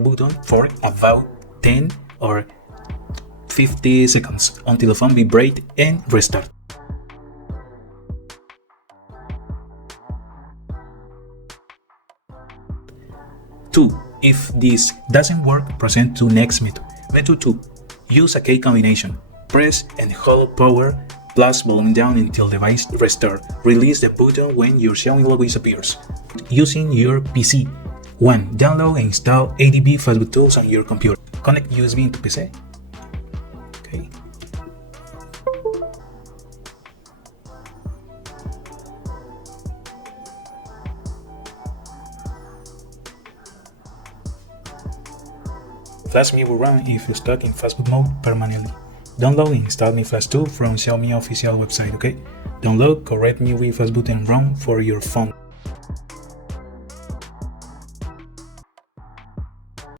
button for about 10 or 50 seconds until the phone vibrates and restart. Two, if this doesn't work, proceed to next method. Method 2. Use a key combination. Press and hold power plus volume down until the device restart. Release the button when your Xiaomi logo disappears. Using your PC. 1. Download and install ADB fastboot tools on your computer. Connect USB into PC. Okay. Flash Me will run if you're stuck in fastboot mode permanently. Download and install Mi Flash 2 from Xiaomi official website, okay? Download, correct MIUI fastboot and run for your phone.